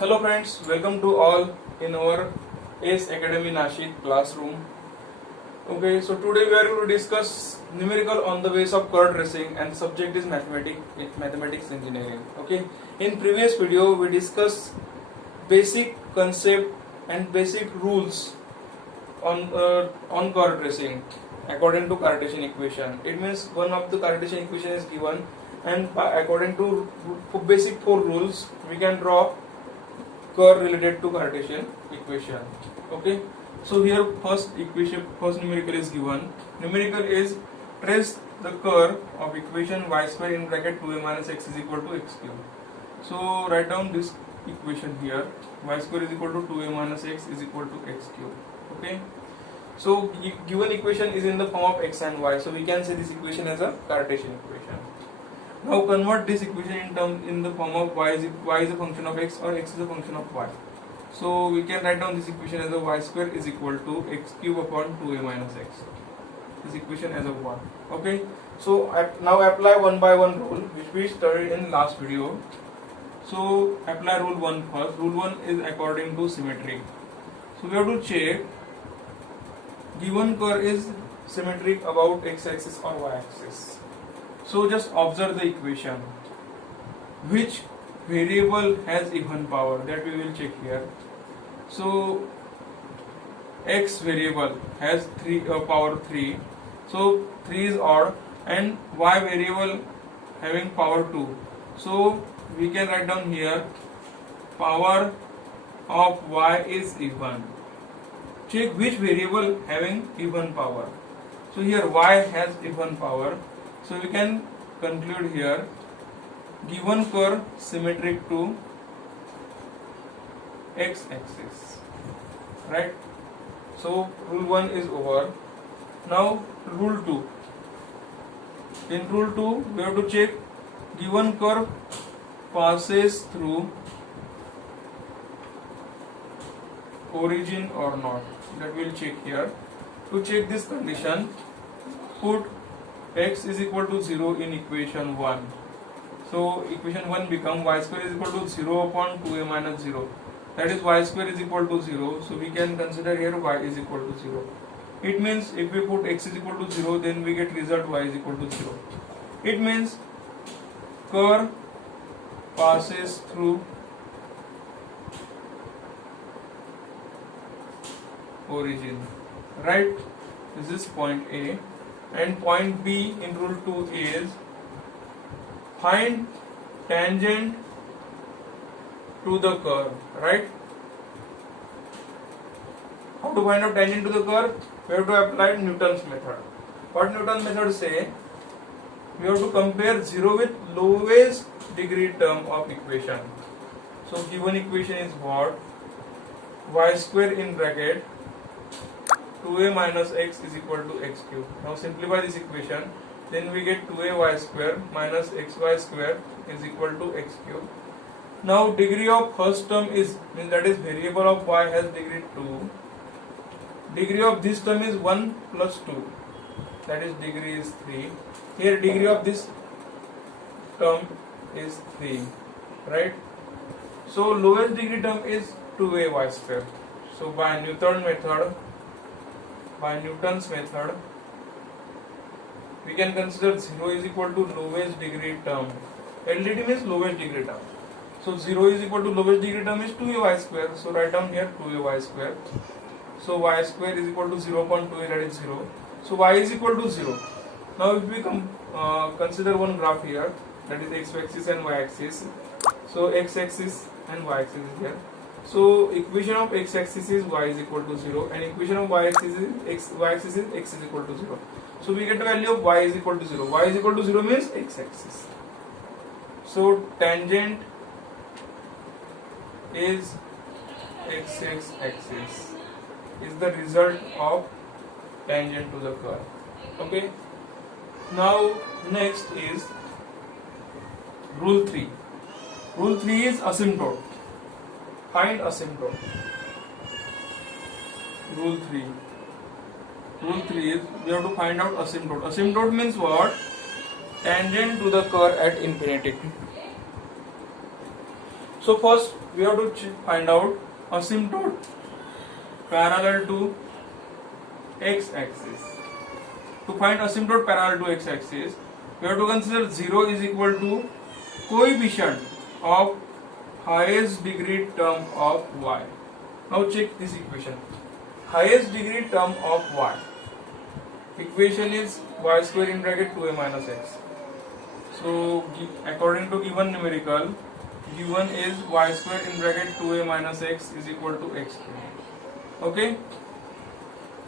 Hello friends, welcome to all in our ACE Academy Nashik classroom. Okay, so today we are going to discuss numerical on the base of curve tracing and subject is mathematics engineering. Okay, in previous video we discussed basic concept and basic rules on curve tracing according to Cartesian equation. It means one of the Cartesian equation is given and according to basic four rules we can draw curve related to Cartesian equation. Okay, so here first numerical is given. Numerical is trace the curve of equation y square in bracket 2a minus x is equal to x cube. So write down this equation here. Y square is equal to 2a minus x is equal to x cube. Okay, so given equation is in the form of x and y, so we can say this equation as a Cartesian equation. Now convert this equation in the form of y is a function of x or x is a function of y. So we can write down this equation as a y square is equal to x cube upon 2a minus x. This equation as a 1. Okay. So now apply one by one rule which we studied in last video. So apply rule 1 first. Rule 1 is according to symmetry. So we have to check given curve is symmetric about x axis or y axis. So just observe the equation. Which variable has even power, that we will check here. So x variable has power 3. So 3 is odd and y variable having power 2. So we can write down here power of y is even. Check which variable having even power. So here y has even power. So we can conclude here given curve symmetric to x axis, right? So rule 1 is over. Now rule 2. In rule 2 we have to check given curve passes through origin or not. That we will check here. To check this condition, put x is equal to 0 in equation 1. So equation 1 become y square is equal to 0 upon 2a minus 0. That is y square is equal to 0. So we can consider here y is equal to 0. It means if we put x is equal to 0, then we get result y is equal to 0. It means curve passes through origin, right? This is point A. And point B in rule 2 is find tangent to the curve, right? How to find out tangent to the curve? We have to apply Newton's method. What Newton's method say? We have to compare 0 with lowest degree term of equation. So given equation is what? Y square in bracket 2a minus x is equal to x cube. Now simplify this equation, then we get 2ay square minus xy square is equal to x cube. Now degree of first term is, means that is variable of y has degree 2. Degree of this term is 1 plus 2, that is degree is 3. Here degree of this term is 3, right? So lowest degree term is 2ay square. So by Newton's method, we can consider 0 is equal to lowest degree term. LDT means lowest degree term. So 0 is equal to lowest degree term is 2ay square. So write down here 2ay square. So y square is equal to 0 upon 2a, that is 0. So y is equal to 0. Now if we consider one graph here, that is x axis and y axis. So x axis and y axis is here. So equation of x axis is y is equal to 0 and equation of y axis is x is equal to 0. So we get the value of y is equal to 0. Y is equal to 0 means x axis. So tangent is x axis is the result of tangent to the curve. Okay. Now next is rule 3. Rule 3 is asymptote. Find asymptote. Rule 3. Rule 3 is we have to find out asymptote. Asymptote means what? Tangent to the curve at infinity. So first we have to find out asymptote parallel to x-axis. To find asymptote parallel to x-axis, we have to consider 0 is equal to coefficient of highest degree term of y. Now check this equation. Highest degree term of y. Equation is y square in bracket 2a minus x. So according to given numerical, given is y square in bracket 2a minus x is equal to x square. Okay.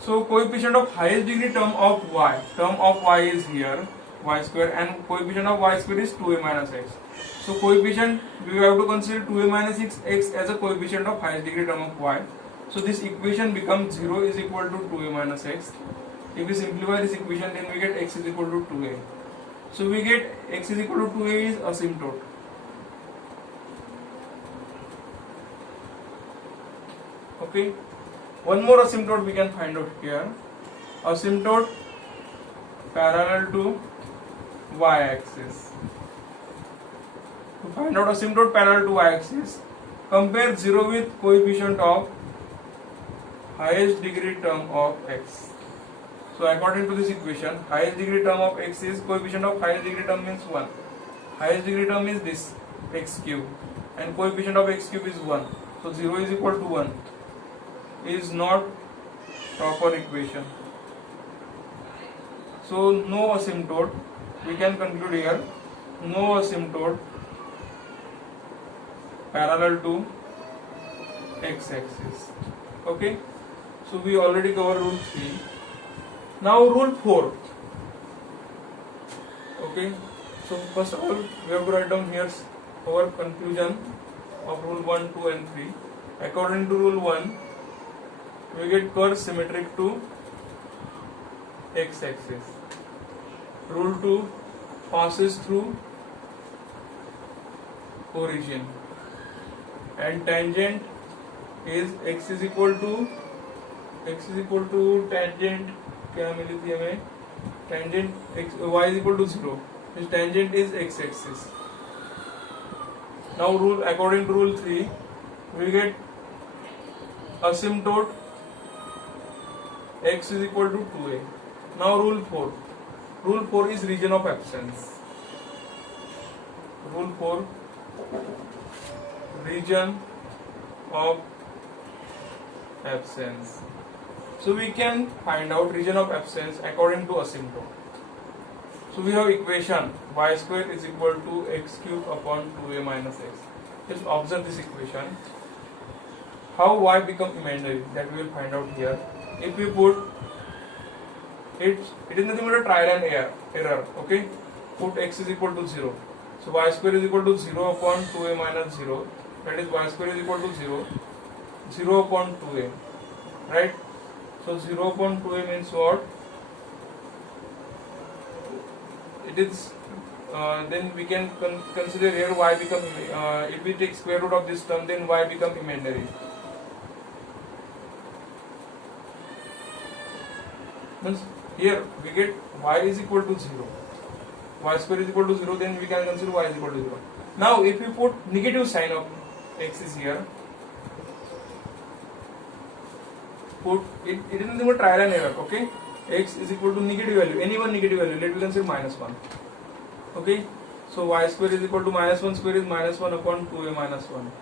So coefficient of highest degree term of y is here y square, and coefficient of y square is 2a minus x. So coefficient, we have to consider 2a minus x as a coefficient of highest degree term of y. So this equation becomes 0 is equal to 2a minus x. If we simplify this equation, then we get x is equal to 2a. So we get x is equal to 2a is asymptote. Okay. One more asymptote we can find out here. Asymptote parallel to y-axis. To find out asymptote parallel to y-axis, compare 0 with coefficient of highest degree term of x. So according to this equation, highest degree term of x is coefficient of highest degree term means 1. Highest degree term is this x cube, and coefficient of x cube is 1. So 0 is equal to 1. Is not proper equation. So no asymptote. We can conclude here, no asymptote parallel to x-axis. Okay. So we already covered rule 3. Now rule 4. Okay. So first of all, we have to write down here our conclusion of rule 1, 2 and 3. According to rule 1, we get curve symmetric to x-axis. Rule 2 passes through origin, and tangent is x is equal to tangent, क्या मिली थी हमें, tangent x, y is equal to 0. This tangent is x-axis. Now according to rule 3, we get asymptote x is equal to 2a. Now rule 4. Rule 4 is region of absence. Rule 4, region of absence. So we can find out region of absence according to asymptote. So we have equation y square is equal to x cube upon 2a minus x. Just observe this equation. How y become imaginary, that we will find out here. If we put it is nothing but a trial and error. Okay, put x is equal to 0. So y square is equal to 0 upon 2a minus 0. That is y square is equal to 0. 0 upon 2a. Right? So 0 upon 2a means what? It is then we can consider here y become if we take square root of this term, then y become imaginary. Means here we get y is equal to 0. Y square is equal to 0, then we can consider y is equal to 0. Now if we put negative sign of x is here, put it is nothing but trial and error. Okay, x is equal to negative value, any one negative value, let me consider minus 1. Okay, so y square is equal to minus 1 square is minus 1 upon 2a minus 1.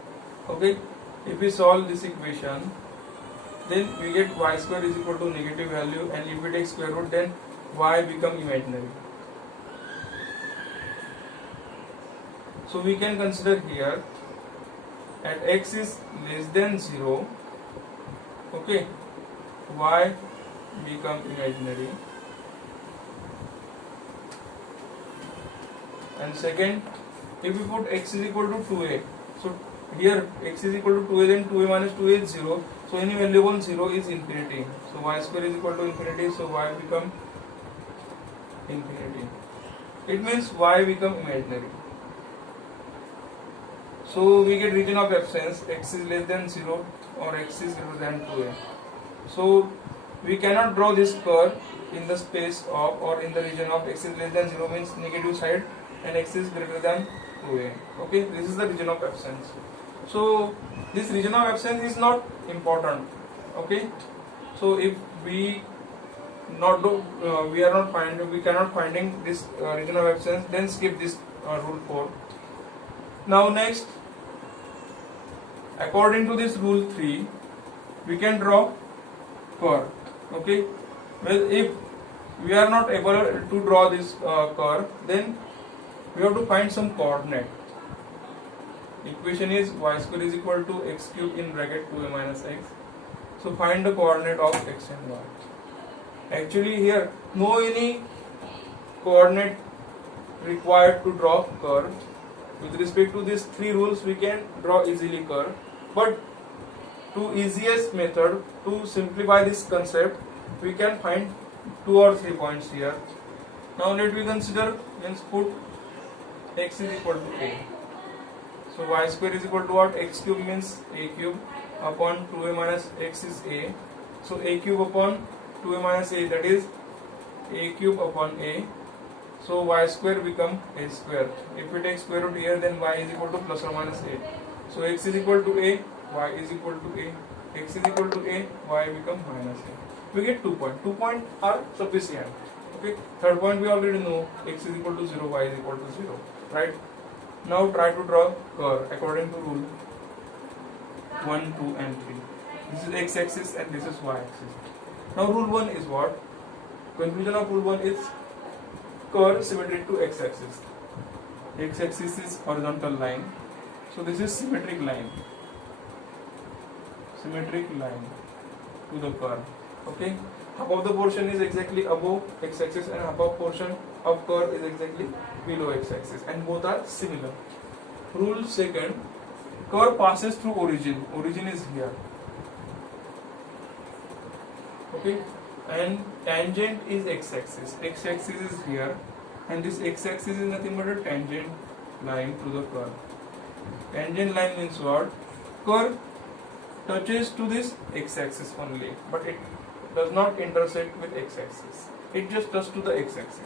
Okay, if we solve this equation, then we get y square is equal to negative value, and if we take square root, then y become imaginary. So we can consider here at x is less than 0, okay, y become imaginary. And second, if we put x is equal to 2a, so here x is equal to 2a, then 2a minus 2a is 0. So any value on 0 is infinity. So y square is equal to infinity, so y become infinity. It means y become imaginary. So we get region of absence, x is less than 0 or x is greater than 2a. So we cannot draw this curve in the space of or in the region of x is less than 0 means negative side, and x is greater than 2a. Okay, this is the region of absence. So this region of absence is not important. Okay, so if we not do we cannot finding this region of absence, then skip this rule 4. Now next, according to this rule 3, we can draw curve. Okay, well, if we are not able to draw this curve, then we have to find some coordinate. Equation is y square is equal to x cube in bracket 2a minus x. So find the coordinate of x and y. Actually here no any coordinate required to draw curve. With respect to these 3 rules, we can draw easily curve, but to easiest method to simplify this concept, we can find 2 or 3 points here. Now let me consider, means put x is equal to a. So y square is equal to what? X cube means a cube upon 2a minus x is a. So a cube upon 2a minus a, that is a cube upon a. So y square become a square. If we take square root here, then y is equal to plus or minus a. So x is equal to a, y is equal to a. X is equal to a, y become minus a. We get 2 points. 2 points are sufficient. Okay. Third point we already know, x is equal to 0, y is equal to 0. Right. Now try to draw curve according to rule 1, 2 and 3. This is x-axis and this is y-axis. Now rule 1 is what? Conclusion of rule 1 is curve symmetric to x-axis. X-axis is horizontal line. So this is symmetric line. Symmetric line to the curve. Okay. Half of the portion is exactly above x-axis and half of portion of curve is exactly below x-axis, and both are similar. Rule 2, curve passes through origin. Origin is here. Okay, and tangent is x-axis. X-axis is here, and this x-axis is nothing but a tangent line to the curve. Tangent line means what? Curve touches to this x-axis only, but it does not intersect with x-axis. It just touches to the x-axis.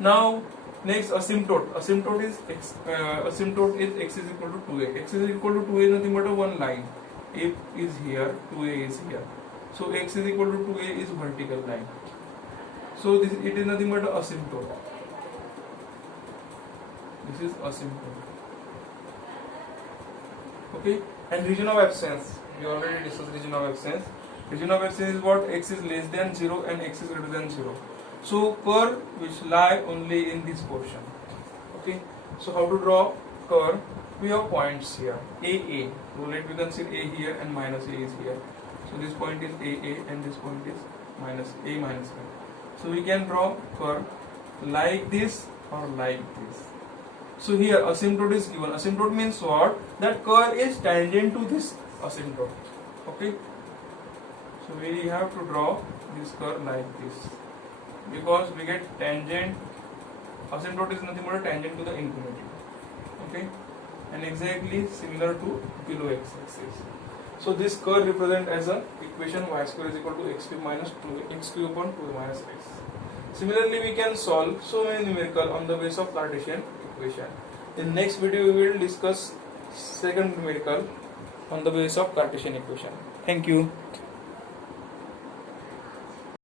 Now next, asymptote. Asymptote is x is equal to 2a. X is equal to 2a is nothing but a one line. A is here, 2a is here. So x is equal to 2a is vertical line. So it is nothing but a asymptote. This is asymptote. Okay, and region of absence. We already discussed region of absence. Region of absence is what? X is less than 0 and x is greater than 0. So curve which lie only in this portion. Okay. So how to draw curve? We have points here. AA. So let me consider A here and minus A is here. So this point is AA and this point is minus A minus A. So we can draw curve like this or like this. So here asymptote is given. Asymptote means what? That curve is tangent to this asymptote. Okay. So we have to draw this curve like this, because we get tangent. Asymptote is nothing but a tangent to the infinity. Okay, and exactly similar to below x-axis. So this curve represent as a equation y square is equal to x cube minus 2 x cube upon 2 minus x. Similarly, we can solve so many numerical on the base of Cartesian equation. In next video, we will discuss second numerical on the base of Cartesian equation. Thank you.